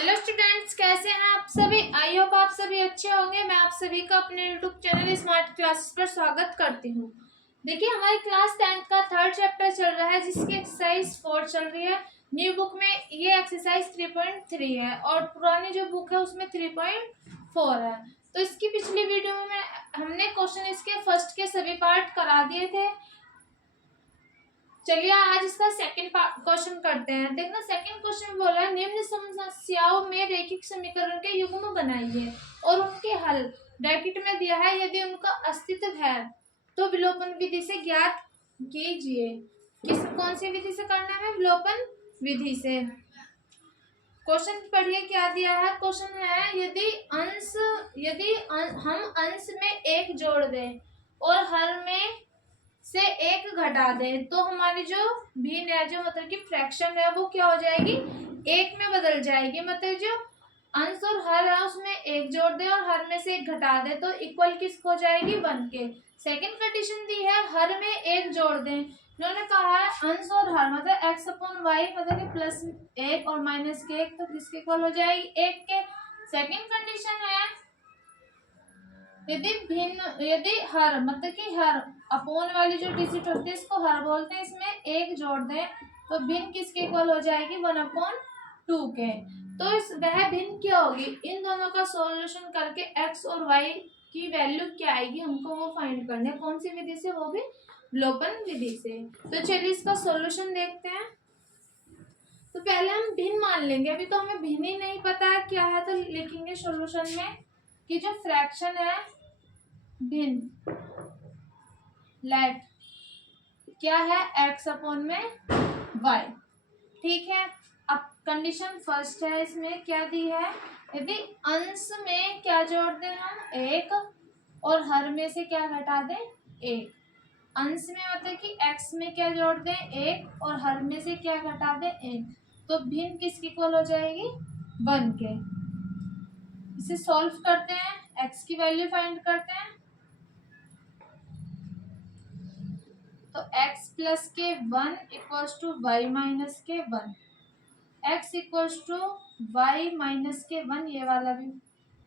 Hello students, कैसे हैं आप सभी। आई होप आप सभी अच्छे होंगे। मैं आप सभी का अपने यूट्यूब चैनल स्मार्ट क्लासेस पर स्वागत करती हूँ। देखिए, हमारी क्लास 10th का 3rd चैप्टर चल रहा है, जिसकी एक्सरसाइज 4 चल रही है। न्यू बुक में ये एक्सरसाइज 3.3 है और पुरानी जो बुक है उसमें 3.4 है। तो इसकी पिछली वीडियो में हमने क्वेश्चन इसके फर्स्ट के सभी पार्ट करा दिए थे। चलिए आज इसका सेकंड क्वेश्चन करते हैं। देखना, सेकंड क्वेश्चन बोला है निम्न समस्याओं में रैखिक समीकरण के युग्म बनाइए और उनके हल ब्रैकेट में दिया है। यदि उनका अस्तित्व है तो विलोपन विधि से ज्ञात कीजिए। कौन सी विधि से करना है? विलोपन विधि से। क्वेश्चन पढ़िए क्या दिया है। क्वेश्चन है यदि हम अंश में एक जोड़ दें और हर में से एक घटा दें तो हमारी जो भिन्न है, जो मतलब कि फ्रैक्शन है, वो क्या हो जाएगी? एक में बदल जाएगी। मतलब जो अंश और हर है उसमें एक जोड़ दें और हर में से एक घटा दें तो इक्वल किसको हो जाएगी? 1 के। सेकंड कंडीशन दी है हर में एक जोड़ दें। इन्होंने कहा है अंश और हर मतलब x अपॉन वाई मतलब कि प्लस 1 और माइनस के 1, तो किसके इक्वल हो जाएगी? 1 के। सेकंड कंडीशन है यदि हर मतलब कि हर अपोन वाली जो डिजिट होती है इसको हर बोलते हैं, इसमें एक जोड़ दें तो भिन्न किसके इक्वल हो जाएगी? 1/2 के। तो वह भिन्न क्या होगी? इन दोनों का सॉल्यूशन करके x और y की वैल्यू क्या आएगी हमको वो फाइंड करना है। कौन सी विधि से? वो भी विलोपन विधि से। तो चलिए इसका सॉल्यूशन देखते हैं। तो पहले हम भिन्न मान लेंगे, अभी तो हमें भिन्न ही नहीं पता है क्या है, तो लिखेंगे सॉल्यूशन में कि जो फ्रैक्शन है भिन्न लेट क्या है? x अपॉन में y। ठीक है। अब कंडीशन फर्स्ट है, इसमें क्या दी है? यदि अंश में क्या जोड़ दें हम? 1 और हर में से क्या घटा दें? 1। अंश में मतलब कि x में क्या जोड़ दें? 1 और हर में से क्या घटा दें? 1। तो भिन्न किसकी इक्वल हो जाएगी? 1 के। इसे सॉल्व करते हैं, x की वैल्यू फाइंड करते हैं। तो x प्लस के 1 equals to y minus k 1। x equals to y minus k 1, ये वाला भी।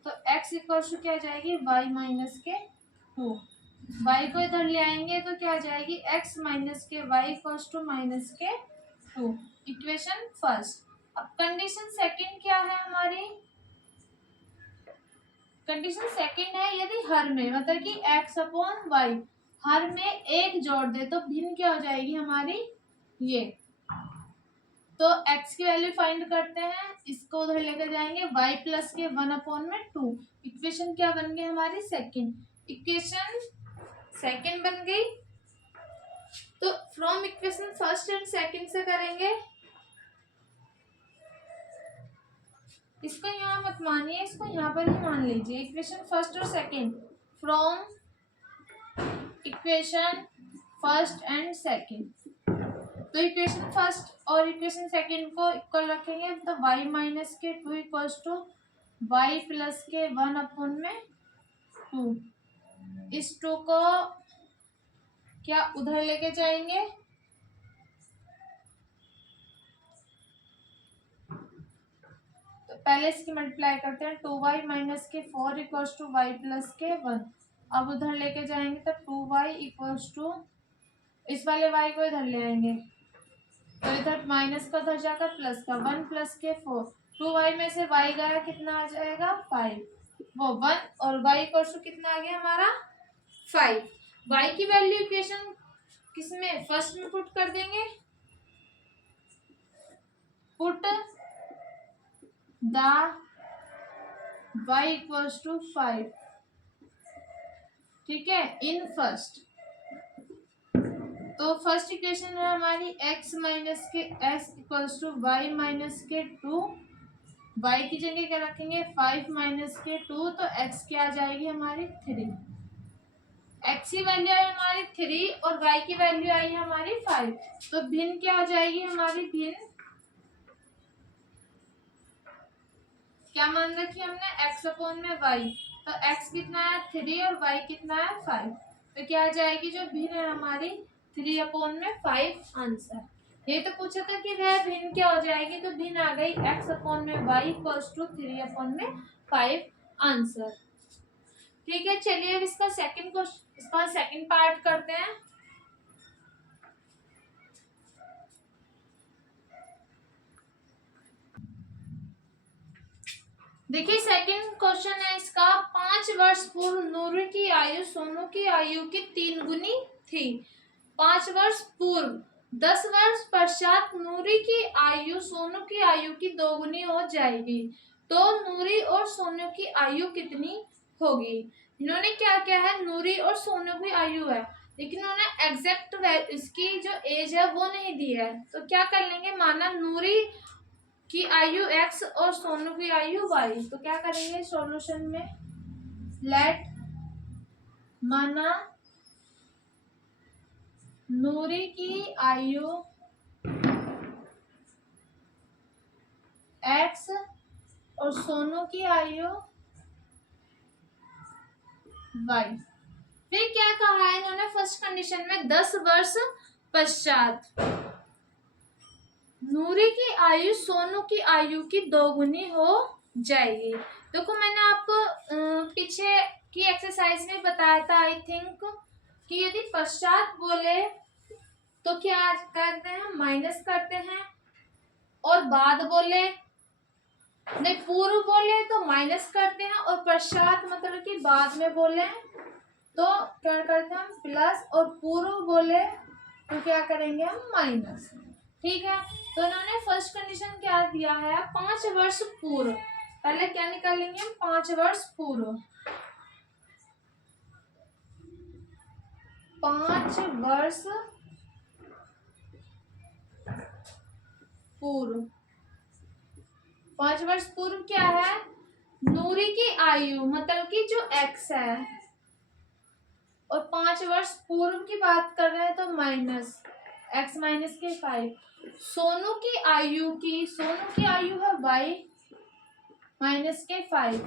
तो x इक्वल्स टू क्या आ जाएगी? y minus k 2। y को इधर ले आएंगे तो क्या आ जाएगी? x माइनस के y equals to minus k 2। Equation first. अब कंडीशन सेकंड क्या है हमारी? कंडीशन सेकंड है यदि हर में मतलब कि x अपॉन वाई हर में एक जोड़ दे तो भिन्न क्या हो जाएगी हमारी? ये। तो x की वैल्यू फाइंड करते हैं, इसको उधर लेकर जाएंगे। y प्लस के 1/2। इक्वेशन क्या बन गई हमारी? सेकंड। इक्वेशन सेकंड बन गई। तो from equation first and second से करेंगे। इसको यहाँ मत मानिए, इसको यहाँ पर ही मान लीजिए। इक्वेशन फर्स्ट और second from equation first and second. तो इक्वेशन फर्स्ट और इक्वेशन सेकंड को इक्वल रखेंगे। तो y minus k 2 equals to Y plus के 1/2। इस 2 को क्या उधर लेके जाएंगे? तो पहले इसकी मल्टीप्लाई करते हैं। 2y माइनस के 4 इक्वल्स टू वाई प्लस के 1। अब उधर लेके जाएंगे तो 2y इक्वल्स टू इस वाले y को इधर ले आएंगे तो इधर माइनस का उधर जाकर प्लस का 1 प्लस के 4। 2y में से y गया, कितना आ जाएगा? 5। वो 1 और y इक्वल्स टू कितना आ गया हमारा? 5। y की वैल्यू इक्वेशन किसमें? फर्स्ट में पुट कर देंगे। Put the y equals to 5। ठीक है, इन फर्स्ट। तो फर्स्ट इक्वेशन है हमारी x minus k s equals to y minus k 2। y की जगह क्या रखेंगे? 5 माइनस के 2। तो x क्या आ जाएगी हमारी? 3। x की वैल्यू आई हमारी 3 और y की वैल्यू आई हमारी 5। तो भिन्न क्या हो जाएगी हमारी? भिन्न क्या मान रखी हमने? x अपॉन में y। तो x कितना है? 3 और y कितना है? 5। तो क्या आ जाएगी जो भिन्न है हमारी? 3/5 आंसर। ये तो पूछा था कि वह भिन्न क्या हो जाएगी, तो भिन्न आ गई x अपॉन में y इक्वल्स टू 3 अपॉन में 5 आंसर। ठीक है, चलिए अब इसका सेकंड पार्ट करते हैं। देखिए सेकंड क्वेश्चन है इसका, 5 वर्ष पूर्व नूरी की आयु सोनू की आयु की 3 गुनी थी। 5 वर्ष पूर्व, 10 वर्ष पश्चात नूरी की आयु सोनू की आयु की 2 गुनी हो जाएगी, तो नूरी और सोनू की आयु कितनी होगी। इन्होंने क्या किया है, नूरी और सोनू की आयु है, लेकिन उन्होंने एग्जैक्ट इसकी जो एज है वो नहीं दी है। तो क्या कर लेंगे, माना नूरी की आयु x और सोनू की आयु y, तो क्या करेंगे सॉल्यूशन में, लेट माना नूरी की आयु x और सोनू की आयु y। फिर क्या कहा है इन्होंने फर्स्ट कंडीशन में, 10 वर्ष पश्चात नूरी की आयु सोनू की आयु की 2 गुनी हो जाएगी। देखो मैंने आपको पीछे की एक्सरसाइज में बताया था आई थिंक, कि यदि पश्चात बोले तो क्या करते हैं, माइनस करते हैं, और बाद बोले नहीं पूर्व बोले तो माइनस करते हैं, और पश्चात मतलब कि बाद में बोले तो क्या करते हैं हम प्लस, और पूर्व बोले तो क्या करेंगे हम माइनस। ठीक है, तो इन्होंने फर्स्ट कंडीशन क्या दिया है, 5 वर्ष पूर्व। पहले क्या निकालेंगे हम, 5 वर्ष पूर्व, 5 वर्ष पूर्व, 5 वर्ष पूर्व क्या है, नूरी की आयु मतलब कि जो x है, और 5 वर्ष पूर्व की बात कर रहे हैं तो माइनस x माइनस के 5। सोनू की आयु है y माइनस के 5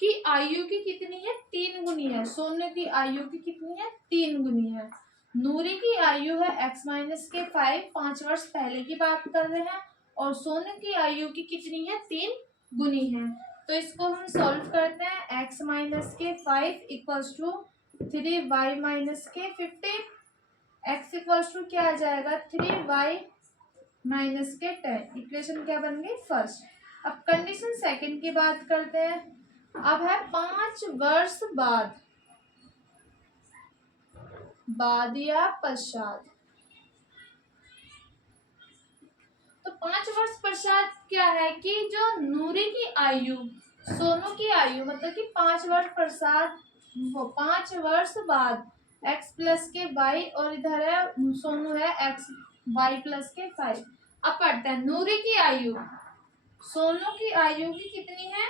की आयु की कितनी है, 3 गुनी है। सोनू की आयु की कितनी है, 3 गुनी है। नूरी की आयु है x माइनस के 5, 5 वर्ष पहले की बात कर रहे हैं, और सोनू की आयु की कितनी है, 3 गुनी है। तो इसको हम सॉल्व करते हैं, x माइनस के 5 इक्वल्स टू 3y माइनस के 15, x इक्वल्स टू क्या आ जाएगा, 3y माइनस के 10। इक्वेशन क्या बन गई, फर्स्ट। अब कंडीशन सेकंड की बात करते हैं। अब है 5 वर्ष बाद या पश्चात, तो 5 वर्ष पश्चात क्या है कि जो नूरी की आयु सोनू की आयु मतलब कि 5 वर्ष पश्चात, 5 वर्ष बाद x प्लस के y, और इधर है सोनू है x y प्लस के 5। अब पढ़ते हैं, नूरी की आयु सोनू की आयु की कितनी है,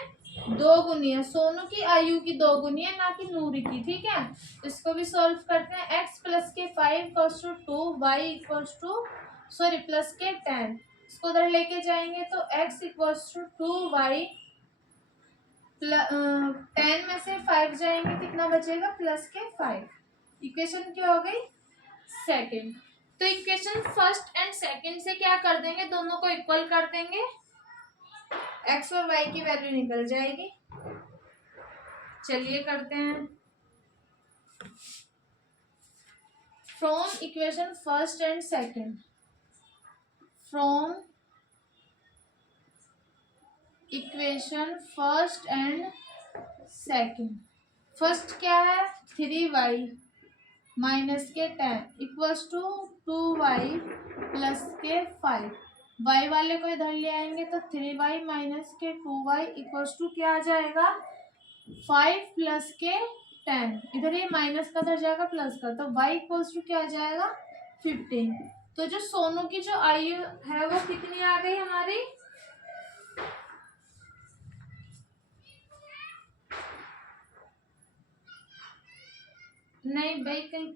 2 गुनी है। सोनू की आयु की 2 गुनी है, ना कि नूरी की। ठीक है, इसको भी सॉल्व करते हैं, x plus k 5 equals to 2, y equals to sorry plus k 10, इसको उधर लेके जाएंगे तो x इक्वल्स टू 2y, 10 में से 5 जाएंगे कितना बचेगा, प्लस के 5। इक्वेशन क्या हो गई, सेकंड। तो इक्वेशन फर्स्ट एंड सेकंड से क्या कर देंगे, दोनों को इक्वल कर देंगे, x और y की वैल्यू निकल जाएगी। चलिए करते हैं, from equation first and second, from equation first and second, first क्या है 3y माइनस के 10 equals to 2y plus k 5, y वाले को इधर ले आएंगे तो 3y माइनस के 2y इक्वल्स टू क्या आ जाएगा, 5 प्लस के 10, इधर ये माइनस का इधर जाएगा प्लस का, तो y इक्वल्स टू क्या आ जाएगा 15। तो जो सोनू की जो आयु है वो कितनी आ गई हमारी, नहीं भाई कहीं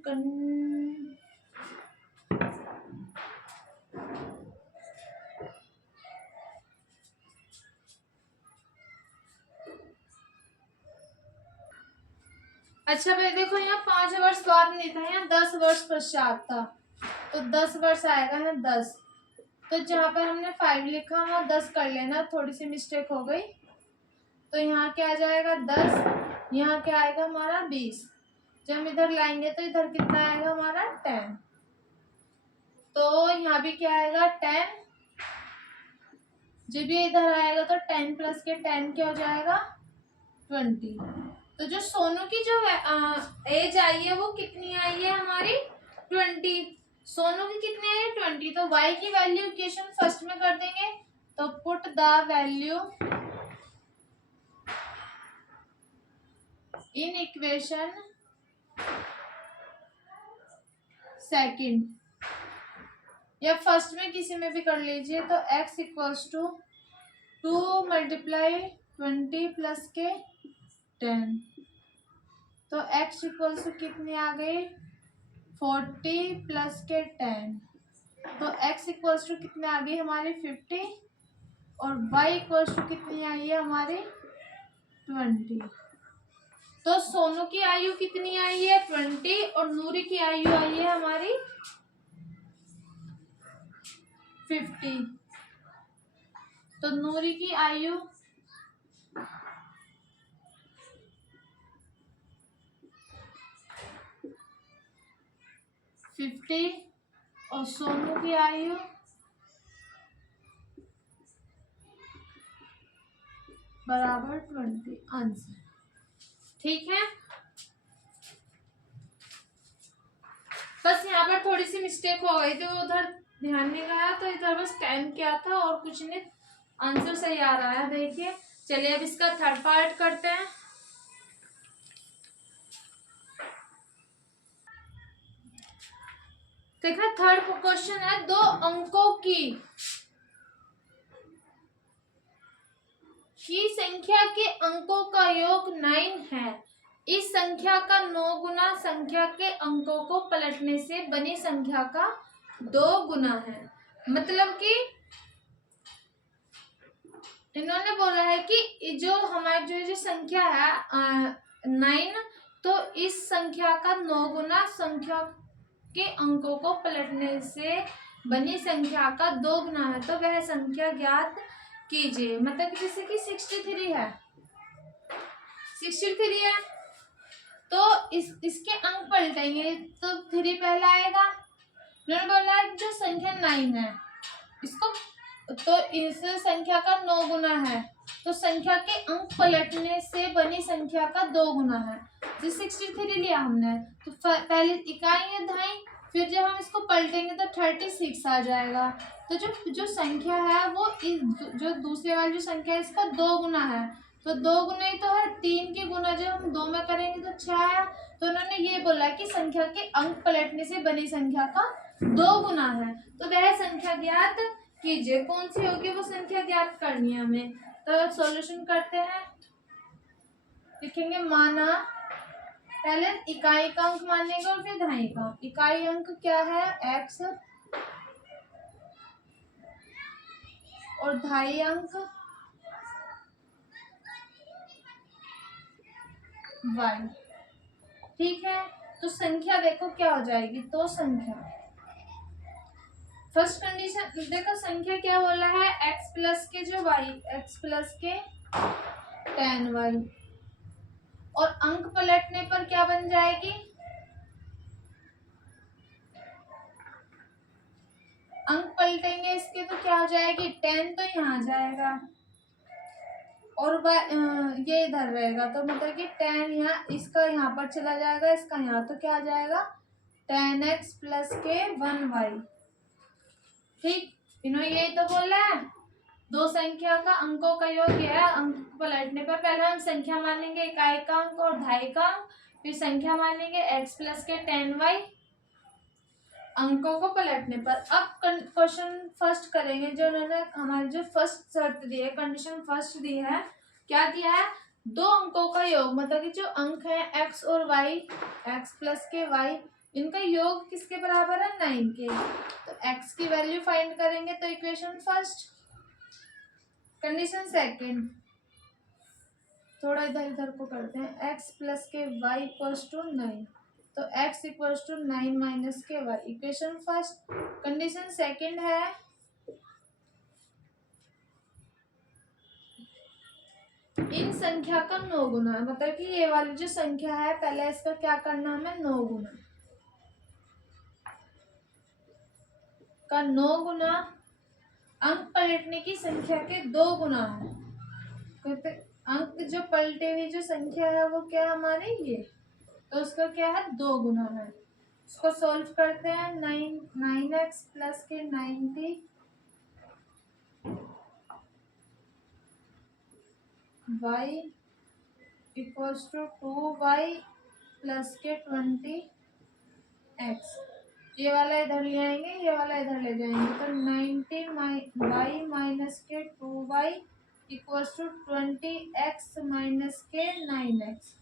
अच्छा भाई देखो यहाँ 5 वर्ष बाद नहीं था, यहाँ 10 वर्ष पश्चात था, तो 10 वर्ष आएगा है 10, तो जहाँ पर हमने 5 लिखा वहाँ 10 कर लेना, थोड़ी सी मिस्टेक हो गई। तो यहाँ क्या आ जाएगा 10, यहाँ क्या आएगा हमारा 20। जब हम इधर लाएंगे तो इधर कितना आएगा हमारा 10। तो यहाँ भी क्या आएगा 10। जब ये इधर आएगा तो 10 प्लस के 10 क्या हो जाएगा 20। तो जो सोनू की जो एज आई है वो कितनी आई है हमारी 20। सोनू की कितनी आई है 20। तो y की वैल्यू इक्वेशन फर्स्ट में कर देंगे। तो put the value in equation second, या फर्स्ट में किसी में भी कर लीजिए। तो x equals to 2 multiply 20 plus k 10। तो x इक्वल्स टू कितनी आ गई 40 प्लस के 10। तो x इक्वल्स टू कितनी आ गई हमारी 50 और y इक्वल्स टू कितनी आई है हमारी 20। तो सोनू की आयु कितनी आई है 20 और नूरी की आयु आई है हमारी 50। तो नूरी की आयु फिफ्टी और सोनू की आयु बराबर 20। आंसर ठीक है। बस यहाँ पर थोड़ी सी मिस्टेक हो गई थी, वो उधर ध्यान नहीं गया, तो इधर बस 10 क्या था और कुछ नहीं। आंसर सही आ रहा है देखिए। चलिए अब इसका थर्ड पार्ट करते हैं। देखना थर्ड क्वेश्चन है, 2 अंकों की संख्या के अंकों का योग 9 है। इस संख्या का 9 गुना संख्या के अंकों को पलटने से बनी संख्या का 2 गुना है। मतलब कि इन्होंने बोला है कि जो हमारी जो संख्या है 9, तो इस संख्या का 9 गुना संख्या के अंकों को पलटने से बनी संख्या का 2 गुना है। तो वह संख्या ज्ञात कीजिए। मतलब जैसे कि 63 है, 63 है तो इसके अंक पलटेंगे तो 3 पहला आएगा। उन्होंने बोला है जो संख्या 9 है इसको, तो इस संख्या का 9 गुना है, तो संख्या के अंक पलटने से बनी संख्या का 2 गुना है। जो 63 लिया हमने, तो पहले इकाई है दहाई, फिर जब हम इसको पलटेंगे तो 36 आ जाएगा। तो जो संख्या है वो इस जो दूसरे वाली जो संख्या है इसका 2 गुना है। तो 2 गुना ही तो है, 3 के गुना जब हम 2 में करेंगे तो 6 है। तो उन्होंने ये बोला कि संख्या के अंक पलटने से बनी संख्या का 2 गुना है। तो वह संख्या ज्ञात कीजिए। कौन सी होगी वो संख्या ज्ञात करनी है हमें। तो सॉल्यूशन करते हैं। लिखेंगे माना, पहले इकाई का अंक मानेंगे और फिर दहाई का। इकाई अंक क्या है x और दहाई अंक y। ठीक है, तो संख्या देखो क्या हो जाएगी। तो संख्या फर्स्ट कंडीशन देखो, संख्या क्या बोला है x प्लस के जो y, x प्लस के 10y, और अंक पलटने पर क्या बन जाएगी, अंक पलटेंगे इसके तो क्या हो जाएगी 10, तो यहाँ जाएगा और ये इधर रहेगा। तो मतलब कि 10 यहाँ, इसका यहाँ पर चला जाएगा, इसका यहाँ, तो क्या आ जाएगा 10x प्लस के 1y। ठीक, इन्होंने यही तो बोला है, 2 संख्या का अंकों का योग है। अंक पलटने पर पहले हम संख्या मानेंगे इकाई का अंक और दहाई का अंक, फिर संख्या मानेंगे x प्लस के 10y अंकों को पलटने पर। अब क्वेश्चन फर्स्ट करेंगे, जो उन्होंने हमारी जो फर्स्ट शर्त दी है, कंडीशन फर्स्ट दी है, क्या दिया है 2 अंकों का योग, मतलब कि जो अंक है x और y, x प्लस के y, इनका योग किसके बराबर है 9 के। तो x की वैल्यू फाइंड करेंगे। तो इक्वेशन फर्स्ट, कंडीशन सेकंड, थोड़ा इधर इधर को करते हैं, x प्लस के y इक्वल्स टू 9। तो x इक्वल्स टू 9 माइनस के y। Equation first, condition second है इन संख्या का 9 गुना, मतलब कि ये वाली जो संख्या है पहले इसका क्या करना है, हमें 9 गुना का 9 गुना अंक पलटने की संख्या के 2 गुना है। कहते अंक जो पलटे हुई जो संख्या है वो क्या हमारी ये, तो उसका क्या है 2 गुना है। इसको सॉल्व करते हैं। 9x प्लस के 90 y equals to 2y plus के 20x। ये वाला इधर ले आएंगे, ये वाला इधर ले जाएंगे, तो 90y माइनस के 2y equals to 20x minus के 9x।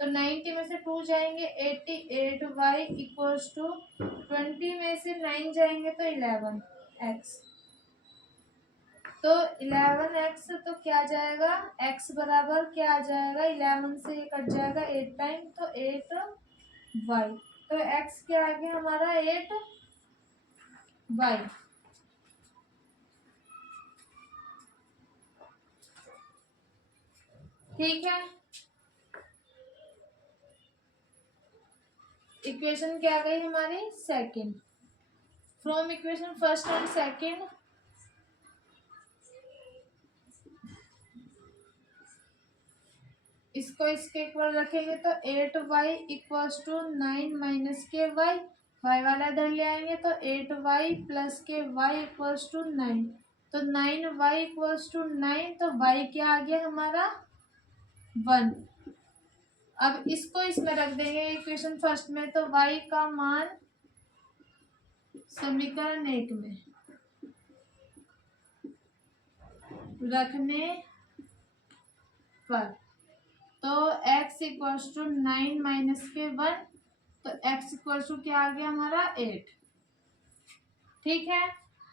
तो 90 में से 2 जाएंगे 88y इक्वल्स टू 20 में से 9 जाएंगे तो 11x। तो 11x तो क्या जाएगा, x बराबर क्या आ जाएगा, 11 से ये कट जाएगा 8 टाइम, तो 8y। तो x क्या आ गया हमारा 8y। ठीक है, इक्वेशन क्या आ गई हमारी second. From equation first and second इसको इसके इक्वल रखेंगे तो 8y इक्वल्स टू 9 माइनस के y, y वाला इधर ले आएंगे तो 8y प्लस के y इक्वल्स टू 9, तो 9y इक्वल्स टू 9, तो y क्या आ गया हमारा 1। अब इसको इसमें रख देंगे इक्वेशन फर्स्ट में, तो y का मान समीकरण 1 में रखने पर, तो x equals to 9 minus k 1, तो x इक्वल्स टू क्या आ गया हमारा 8। ठीक है,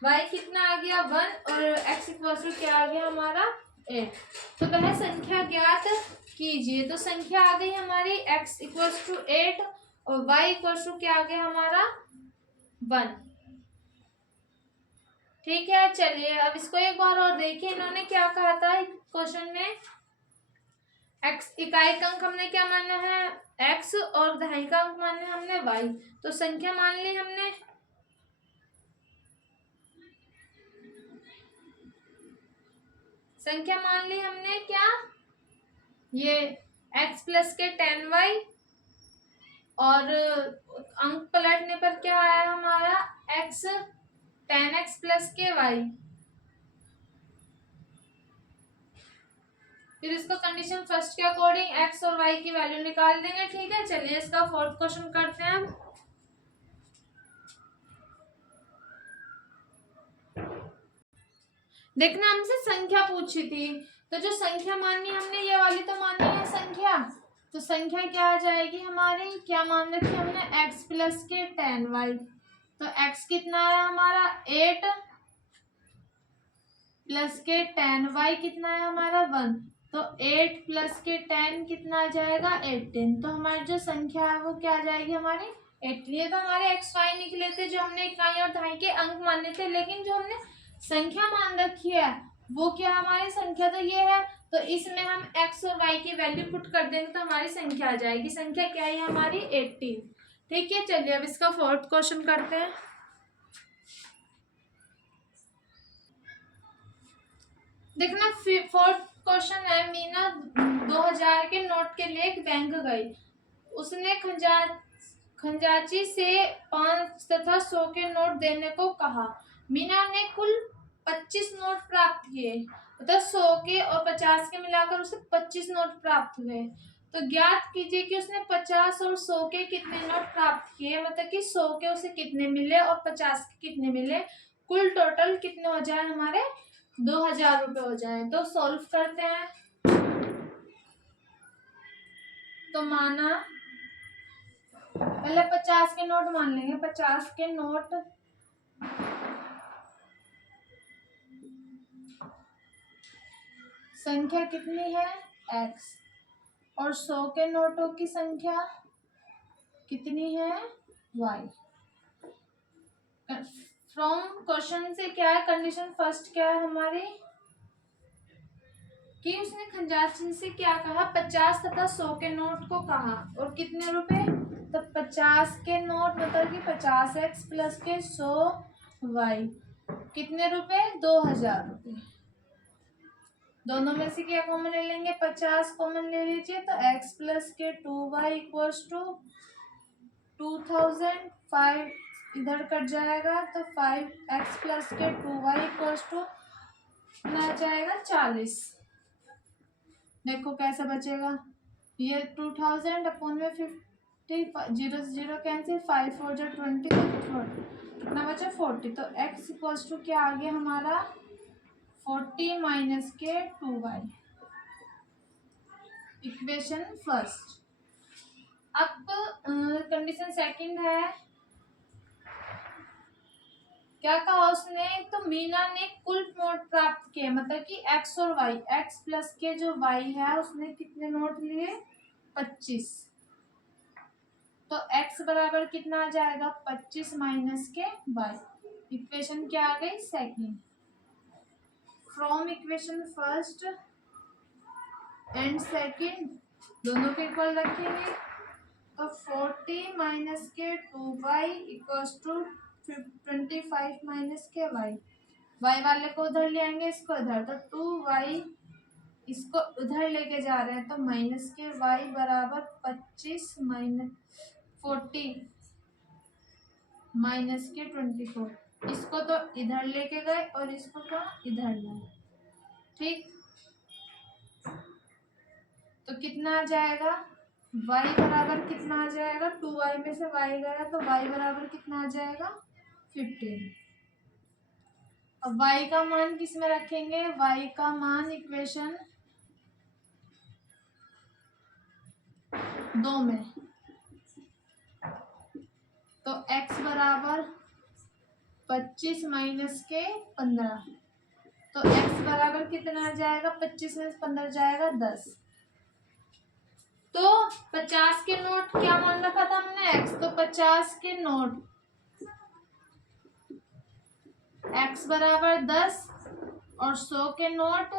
y कितना आ गया 1 और x इक्वल्स टू क्या आ गया हमारा 8। तो वह संख्या ज्ञात कीजिए, तो संख्या आ गई हमारी x इक्वल्स टू 8 और y इक्वल्स टू क्या आ गया हमारा 1। ठीक है, चलिए अब इसको एक बार और देखिए, इन्होंने क्या कहा था क्वेश्चन में, x इकाई का अंक हमने क्या माना है x और दहाई का अंक माना हमने y। तो संख्या मान ली हमने, संख्या मान ली हमने क्या, ये x प्लस के 10y और अंक पलटने पर क्या आया हमारा x 10x प्लस के y। फिर इसको कंडीशन फर्स्ट के अकॉर्डिंग x और y की वैल्यू निकाल देंगे। ठीक है, चलिए इसका फोर्थ क्वेश्चन करते हैं हम। देखना हमसे संख्या पूछी थी, तो जो संख्या माननी हमने ये वाली तो माननी है संख्या, तो संख्या क्या आ जाएगी हमारी, क्या मान रखी हमने x प्लस के 10y। तो x कितना आया हमारा 8 प्लस के 10y कितना है हमारा 1, तो 8 प्लस के 10 कितना आ जाएगा 18। तो हमारी जो संख्या है वो क्या आ जाएगी हमारी 18। ये तो हमारे एक्स वाई निकले थे जो हमने इकाई और दहाई के अंक माने थे, लेकिन जो हमने संख्या मान रखी है वो क्या हमारी संख्या तो ये है, तो इसमें हम x और y की वैल्यू पुट कर देंगे तो हमारी संख्या आ जाएगी। संख्या क्या है हमारी 18। ठीक है, चलिए अब इसका फोर्थ क्वेश्चन करते हैं। देखना फोर्थ क्वेश्चन है, मीना 2000 के नोट के लिए एक बैंक गई। उसने खजांची से 5 तथा 100 के नोट देने को कहा। मीना ने कुल 25 नोट प्राप्त किए, मतलब 100 के और 50 के मिलाकर उसे 25 नोट प्राप्त हुए। तो ज्ञात कीजिए कि उसने 50 और 100 के कितने नोट प्राप्त किए, मतलब कि 100 के उसे कितने मिले और 50 के कितने मिले, कुल टोटल कितने हो जाए हमारे 2000 रुपये हो जाए। तो सॉल्व करते हैं। तो माना पहले 50 के नोट मान लेंगे, 50 के नोट संख्या कितनी है x और 100 के नोटों की संख्या कितनी है y। फ्रॉम क्वेश्चन से क्या है, कंडीशन फर्स्ट क्या है हमारी, कि उसने खंजात से क्या कहा, 50 तथा 100 के नोट को कहा, और कितने रुपए, तो 50 के नोट मतलब कि 50x प्लस के 100y, कितने रुपए, 2000 रुपये। दोनों में से क्या कॉमन ले लेंगे, 50 कॉमन ले लीजिए, तो x प्लस के 2y इक्वल्स टू 2000, 5 इधर कट जाएगा तो 5x प्लस के 2y इक्वल्स टू कितना जाएगा, 40। देखो कैसे बचेगा, ये 2000 अपॉन में 50, 0 0 कैंसिल, 5 4 जो 20, कितना बचा 40। तो x इक्वल्स टू क्या आ गया हमारा, 40 माइनस के 2y, इक्वेशन फर्स्ट। अब कंडीशन सेकंड है, क्या कहा उसने, तो मीना ने कुल नोट प्राप्त किए, मतलब कि x और y, x प्लस के जो y है उसने कितने नोट लिए, 25। तो x बराबर कितना आ जाएगा, 25 माइनस के y, इक्वेशन क्या आ गई, second. From equation first and second दोनों के इक्वल रखेंगे, तो 40 माइनस के 2y इक्वल्स टू 25 माइनस के y, y वाले को उधर ले आएंगे, इसको इधर, तो 2y इसको उधर लेके जा रहे हैं, तो माइनस के y बराबर 25 माइनस 40 माइनस के 24, इसको तो इधर लेके गए और इसको तो इधर लाए, ठीक। तो कितना आ जाएगा, y बराबर कितना आ जाएगा, 2y में से y गया तो y बराबर कितना आ जाएगा, 15। अब y का मान किस में रखेंगे, y का मान इक्वेशन 2 में, तो x बराबर 25 माइनस के 15, तो x बराबर कितना आ जाएगा, 25 में 15 जाएगा 10। तो 50 के नोट क्या मान रखा था हमने, x, तो 50 के नोट x बराबर 10 और 100 के नोट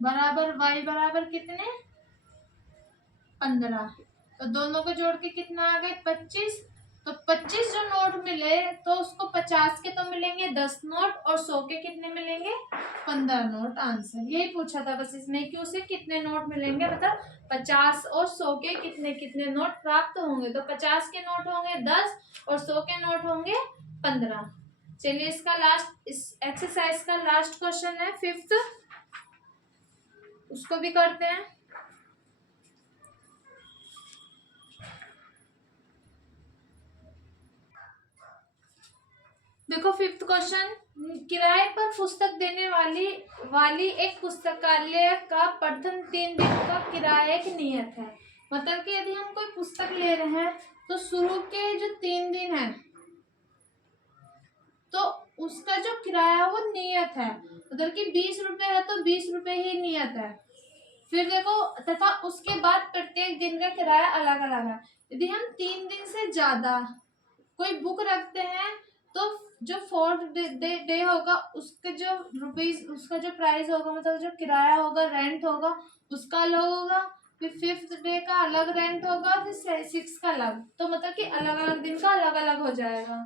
बराबर y बराबर कितने, 15। तो दोनों को जोड़ के कितना आ गए, 25। तो 25 जो नोट मिले तो उसको 50 के तो मिलेंगे 10 नोट और 100 के कितने मिलेंगे, 15 नोट। आंसर यही पूछा था बस इसमें कि उसे कितने नोट मिलेंगे, मतलब 50 और 100 के कितने कितने नोट प्राप्त होंगे। तो 50 के नोट होंगे 10 और 100 के नोट होंगे 15। चलिए इसका लास्ट, इस एक्सरसाइज का लास्ट क्वेश्चन है 5th, उसको भी करते हैं। देखो 5th क्वेश्चन, किराए पर पुस्तक देने वाली एक पुस्तकालय का प्रथम 3 दिन का किराया एक नियत है। मतलब कि यदि हम कोई पुस्तक ले रहे हैं तो शुरू के जो 3 दिन है तो उसका जो किराया वो नियत है, उधर की 20 रुपए है तो 20 रुपए ही नियत है। फिर देखो तथा उसके बाद प्रत्येक दिन का किराया अलग अलग है। यदि हम 3 दिन से ज्यादा कोई बुक रखते हैं तो जो 4th डे होगा उसके जो रुपीज, उसका जो प्राइस होगा, मतलब जो किराया होगा, रेंट होगा, उसका अलग होगा। फिर 5th डे का अलग रेंट होगा, फिर 6 का अलग। तो मतलब कि अलग अलग दिन का अलग अलग हो जाएगा।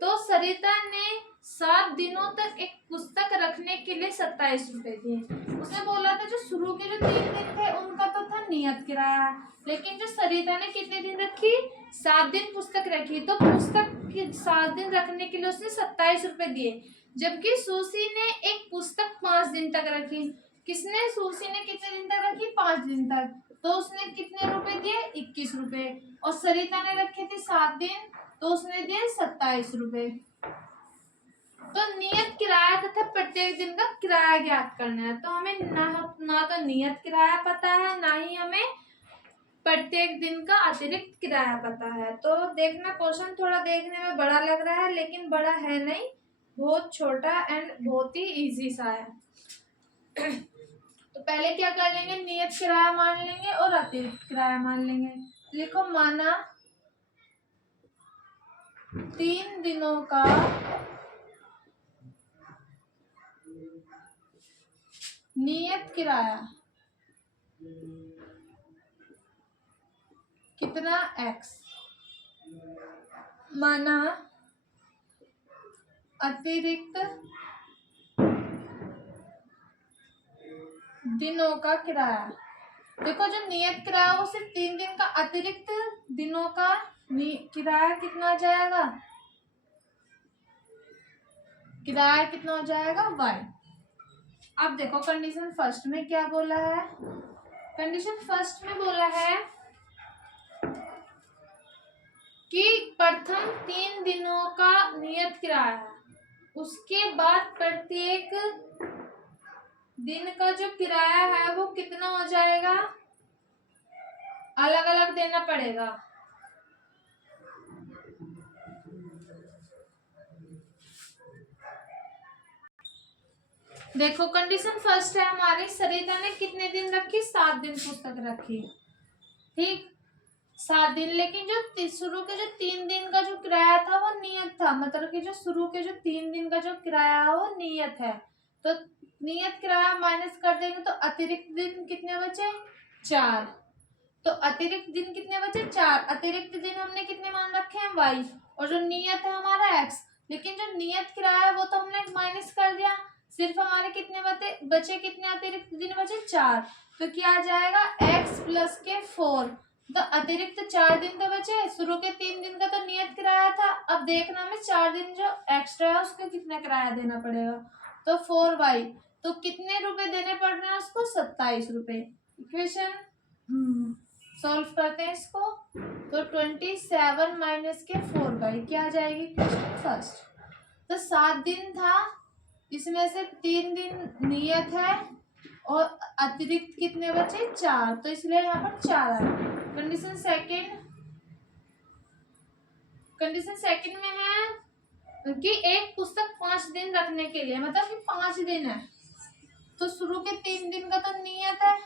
तो सरिता ने 7 दिनों तक एक पुस्तक रखने के लिए 27 रुपए दिए। उसने बोला था जो शुरू के जो 3 दिन थे उनका तो था नियत किराया, लेकिन जो सरिता ने कितने दिन रखी, 7 दिन पुस्तक रखी, तो पुस्तक 7 दिन रखने के लिए उसने 27 रुपए दिए। जबकि सुशी ने एक पुस्तक 5 दिन तक रखी। किसने, सुशी ने कितने दिन तक रखी, 5 दिन तक, तो उसने कितने रुपए दिए, 21 रुपए। और सरिता ने रखे थे 7 दिन तो उसने दिए 27 रुपए। तो नियत किराया तथा प्रत्येक दिन का किराया ज्ञात करना है। तो हमें ना तो नियत किराया पता है, ना ही हमें प्रत्येक दिन का अतिरिक्त किराया पता है। तो देखना क्वेश्चन थोड़ा देखने में बड़ा लग रहा है, लेकिन बड़ा है नहीं, बहुत छोटा एंड बहुत ही इजी सा है। तो पहले क्या कर लेंगे, नियत किराया मान लेंगे और अतिरिक्त किराया मान लेंगे। लिखो, माना 3 दिनों का नियत किराया कितना x, माना अतिरिक्त दिनों का किराया। देखो जो नियत किराया वो सिर्फ 3 दिन का, अतिरिक्त दिनों का किराया कितना हो जाएगा, किराया कितना हो जाएगा y। अब देखो कंडीशन फर्स्ट में क्या बोला है, कंडीशन फर्स्ट में बोला है कि प्रथम 3 दिनों का नियत किराया है, उसके बाद प्रत्येक दिन का जो किराया है वो कितना हो जाएगा, अलग अलग देना पड़ेगा। देखो कंडीशन फर्स्ट है हमारी, सरिता ने कितने दिन रखी, 7 दिन पुस्तक रखी, ठीक 7 दिन। लेकिन जो शुरू के जो 3 दिन का जो किराया था वो नियत था, मतलब कि जो शुरू के जो 3 दिन का जो किराया है वो नियत है। तो नियत किराया माइनस कर देंगे तो अतिरिक्त दिन कितने बचे, 4। तो अतिरिक्त दिन कितने बचे, 4। अतिरिक्त दिन हमने कितने मान रखे हैं, y, और जो नियत है हमारा x। लेकिन जो नियत किराया है वो तो हमने माइनस कर दिया, सिर्फ हमारे कितने बचे कितने अतिरिक्त दिन बचे, 4। तो क्या आ जाएगा, x प्लस के 4। तो अतिरिक्त 4 दिन तो बचे, शुरू के 3 दिन का तो नियत किराया था। अब देखना हमें 4 दिन जो एक्स्ट्रा है उसको कितना किराया देना पड़ेगा, तो 4y। तो कितने रुपए देने पड़ रहे हैं उसको, 27 रुपए। इक्वेशन सॉल्व करते हैं इसको, तो 27 माइनस के 4y क्या आ जाएगी, इक्वेशन फर्स्ट। तो 7 दिन था, इसमें से 3 दिन नियत है और अतिरिक्त कितने बचे, 4, तो इसलिए यहाँ पर 4 आया। कंडीशन सेकंड में है कि एक पुस्तक 5 दिन रखने के लिए, मतलब कि 5 दिन है, तो शुरू के 3 दिन का तो नियत है,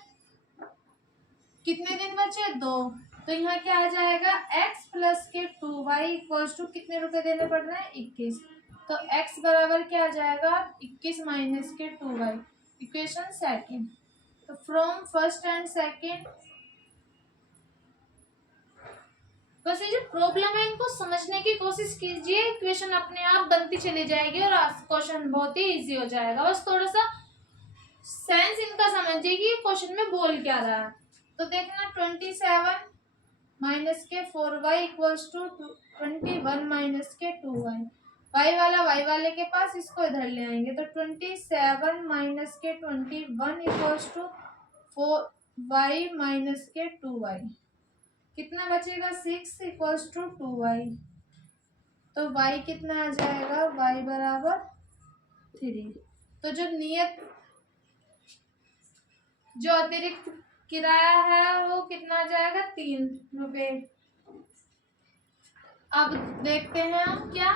कितने दिन बचे, 2। तो यहाँ क्या आ जाएगा, x प्लस के 2y इक्वल्स टू कितने रुपए देने पड़ रहे हैं, 21। तो x बराबर क्या आ जाएगा, 21 माइनस के 2y, इक्वेशन सेकंड। तो फ्रॉम फर्स्ट एंड सेकंड, बस ये जो प्रॉब्लम है इनको समझने की कोशिश कीजिए, इक्वेशन अपने आप बनती चली जाएगी और क्वेश्चन बहुत ही इजी हो जाएगा। बस थोड़ा सा सेंस इनका समझिए कि क्वेश्चन में बोल क्या रहा है। तो देखना 27 माइनस के 4y इक्वल्स टू 21 माइनस के 2y, y वाले के पास, इसको इधर ले आएंगे तो 27 माइनस के 21 इक्वल्स टू 4y माइनस के 2y, कितना बचेगा, 6 इक्वल्स टू 2y। तो y कितना आ जाएगा, y बराबर 3। तो जो अतिरिक्त किराया है वो कितना आ जाएगा, 3 रुपए। अब देखते हैं हम क्या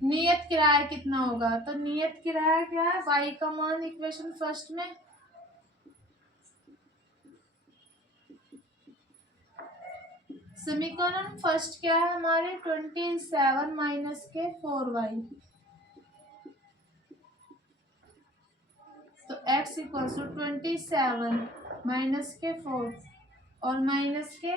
नियत किराया कितना होगा। तो नियत किराया क्या है, y का मान इक्वेशन फर्स्ट में समीकरण फर्स्ट क्या है हमारे, 27 माइनस के 4y, तो x इक्वल टू 27 माइनस के 4 और माइनस के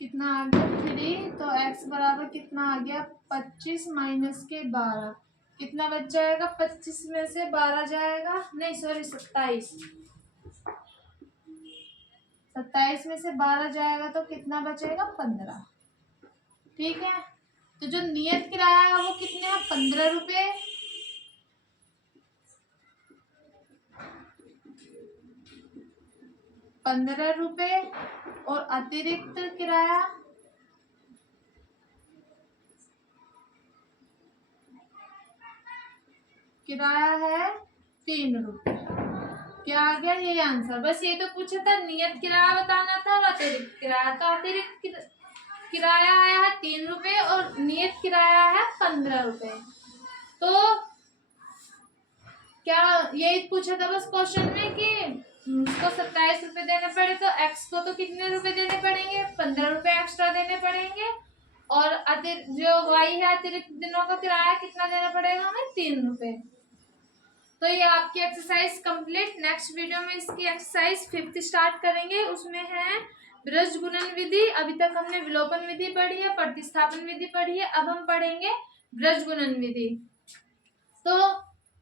कितना आ गया, 3। तो x बराबर कितना आ गया, 25 माइनस के 12, कितना बच जाएगा, 25 में से 12 जाएगा, नहीं सॉरी 27, 27 में से 12 जाएगा तो कितना बचेगा, 15। ठीक है, तो जो नियत किराया है वो कितने है, 15 रुपए। और अतिरिक्त किराया है 3 रुपए। क्या आ गया, ये आंसर। बस ये तो पूछा था, नियत किराया बताना था और अतिरिक्त किराया। तो अतिरिक्त किराया आया है 3 रुपए और नियत किराया है 15 रुपए। तो क्या यही पूछा था बस क्वेश्चन में कि उसको 27 रुपए देने पड़े, तो एक्स को तो कितने रुपए देने पड़ेंगे, 15 रुपए एक्स्ट्रा देने पड़ेंगे। और जो वाई है अतिरिक्त दिनों का किराया कितना देना पड़ेगा हमें, 3 रुपए। तो ये आपकी एक्सरसाइज कंप्लीट। नेक्स्ट वीडियो में इसकी एक्सरसाइज 5th स्टार्ट करेंगे। उसमें है ब्रज गुणन विधि। अभी तक हमने विलोपन विधि पढ़ी है, प्रतिस्थापन विधि पढ़ी है, अब हम पढ़ेंगे ब्रज गुणन विधि। तो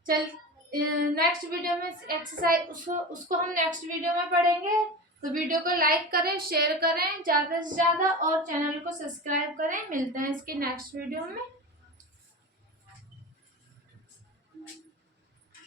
चल नेक्स्ट वीडियो में एक्सरसाइज उसको हम नेक्स्ट वीडियो में पढ़ेंगे। तो वीडियो को लाइक करें, शेयर करें ज़्यादा से ज़्यादा और चैनल को सब्सक्राइब करें। मिलते हैं इसकी नेक्स्ट वीडियो में।